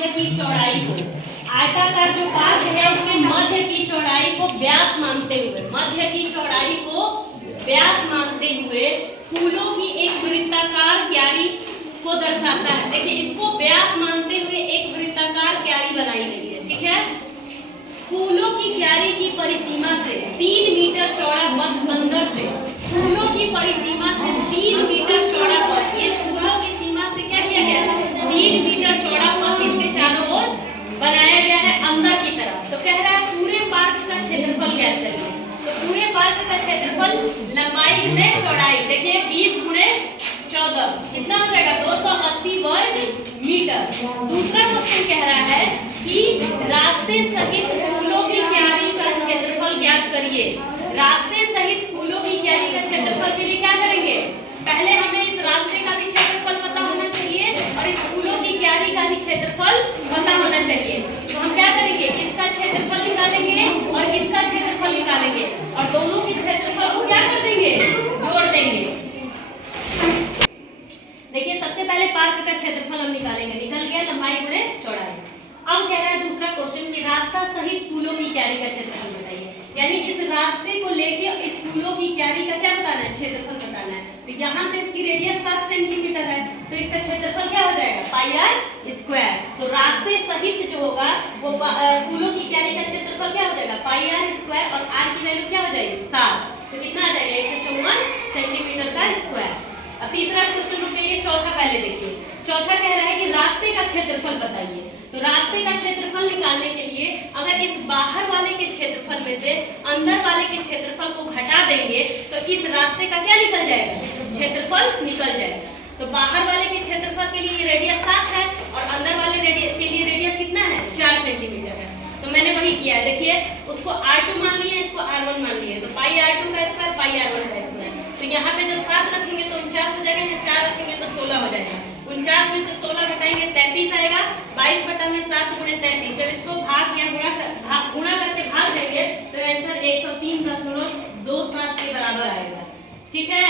मध्य की चौड़ाई को, आयताकार जो पार्क है उसके मध्य की चौड़ाई को व्यास मानते हुए, मध्य की चौड़ाई को व्यास मानते हुए फूलों की एक वृत्ताकार क्यारी को दर्शाता है। देखिए इसको व्यास मानते हुए एक वृत्ताकार क्यारी बनाई गई है, ठीक है। फूलों की क्यारी की परिसीमा से 3 मीटर चौड़ा पथ अंदर से, फूलों की परिसीमा से 3 मीटर चौड़ा पथ, ये फूलों की सीमा से क्या किया गया है, 3 मीटर चौड़ा पथ इसके चारों ओर बनाया गया है अंदर की तरफ। तो कह रहा है पूरे पार्क का क्षेत्रफल ज्ञात करिए। तो पूरे पार्क का क्षेत्रफल लंबाई गुणे चौड़ाई, देखिए 20 गुणे 14 कितना हो जाएगा, 280 वर्ग मीटर। दूसरा क्वेश्चन कह रहा है कि रास्ते सहित फूलों की क्यारी का क्षेत्रफल ज्ञात करिए। रास्ते सहित फूलों की क्यारी का क्षेत्रफल के लिए क्या करेंगे, पहले हमें इस रास्ते का भी क्षेत्रफल पता होना चाहिए और इस फूलों की क्यारी का भी क्षेत्रफल पता होना चाहिए। तो हम क्या करेंगे, इसका क्षेत्रफल निकालेंगे और इसका क्षेत्रफल निकालेंगे और दोनों के क्षेत्रफल को क्या कर देंगे, जोड़ देंगे। देखिए सबसे पहले पार्क का क्षेत्रफल हम निकालेंगे, निकल गया लंबाई गुणे चौड़ाई। अब कह रहा है दूसरा क्वेश्चन कि रास्ता सहित फूलों की क्यारी का क्षेत्रफल बताइए, यानी इस रास्ते को लेके इस फूलों की क्यारी का क्या बताना है, क्षेत्रफल बताना है। तो यहाँ से इसकी रेडियस 7 सेंटीमीटर है, तो इसका क्षेत्रफल क्या हो जाएगा, पाई आर स्क्वायर। तो रास्ते सहित जो होगा वो फूलों की क्यारी का क्षेत्रफल क्या हो जाएगा, पाई आर स्क्वायर, और आर की वैल्यू क्या हो जाएगी 7, तो कितना आ जाएगा 154 सेंटीमीटर का स्क्वायर। अब तीसरा क्वेश्चन रुक जाइए, चौथा पहले देखिए। चौथा कह रहा है कि रास्ते का क्षेत्रफल बताइए। तो रास्ते का क्षेत्रफल निकालने के लिए अगर इस बाहर वाले के क्षेत्रफल में से अंदर वाले के क्षेत्रफल को घटा देंगे तो इस रास्ते का क्या निकल जाएगा, क्षेत्रफल निकल जाएगा। तो बाहर वाले के क्षेत्रफल के लिए रेडियस 7 है और अंदर वाले के लिए रेडियस कितना है, 4 सेंटीमीटर है। तो मैंने वही किया है, देखिए उसको R2 मान लिया, इसको R1 मान लिया, तो पाई R2 का स्क्वायर पाई R1 का स्क्वायर। तो यहाँ पे जब 7 रखेंगे तो 49 हो जाएगा, 4 रखेंगे तो 16 हो जाएगा। 49 में से 16 घटाएंगे 33 आएगा, 22 बटा में 7 गुणे 33। जब इसको भाग या गुणा करके भाग देंगे तो आंसर 103.27 के बराबर आएगा, ठीक है।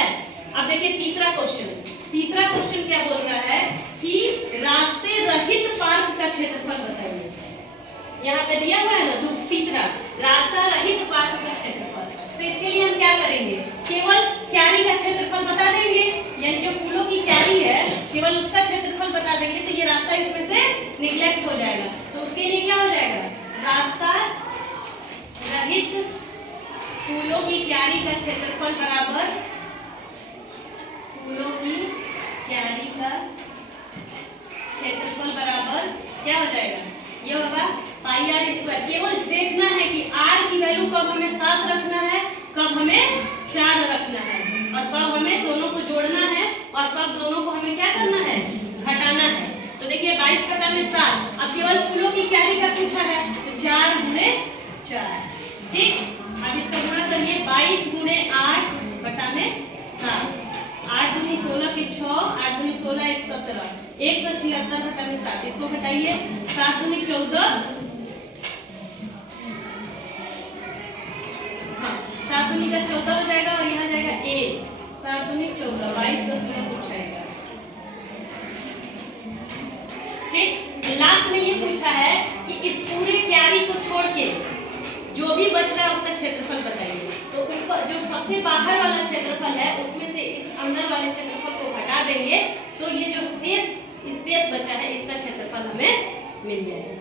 अब देखिए तीसरा क्वेश्चन। तीसरा क्वेश्चन क्या बोल रहा है कि रास्ते रहित पार्क का क्षेत्रफल बताइए। यहाँ पे दिया हुआ है ना तीसरा, रास्ता रहित पार्क का क्षेत्रफल। तो इसके लिए हम क्या करेंगे, केवल क्यारी का क्षेत्रफल बता देंगे, यानी जो फूलों की क्यारी है केवल उसका क्षेत्रफल बता देंगे, तो ये रास्ता इसमें से निगलेक्ट हो जाएगा। तो उसके लिए क्या हो जाएगा, रास्ता रहित फूलों की क्यारी का क्षेत्रफल बराबर फूलों की क्यारी का क्षेत्रफल बराबर क्या हो जाएगा, ये होगा पाई आर स्क्वायर। केवल देखना है कि आर की वैल्यू कब हमें 7 रखना है, कब हमें 4 रखना है, और कब हमें दोनों को जोड़ना है और कब दोनों को हमें क्या करना है, घटाना है। तो देखिए 22 बटा में 7, अब केवल फूलों की क्यारी का पूछा है तो 4 गुणे 4, ठीक। अब इसका गुणा करिए, 22 गुणे 8 बटा में 7, 8 दूनी 16 के 6, 8 दूनी 16 1 17, 176 बटा में 7, इसको घटाइए, 7 दूनी 14, 7 दूनी का 14 हो जाएगा और यहाँ जाएगा 1, 7 दूनी 14, 22 10 गुना पूछा है, ठीक। लास्ट में ये पूछा है कि इस पूरे क्यारी को छोड़ के जो भी बच रहा है उसका क्षेत्रफल बताइए। तो ऊपर जो सबसे बाहर वाला क्षेत्रफल है उसमें से इस अंदर वाले क्षेत्रफल को घटा देंगे तो ये जो शेष स्पेस बचा है इसका क्षेत्रफल हमें मिल जाएगा।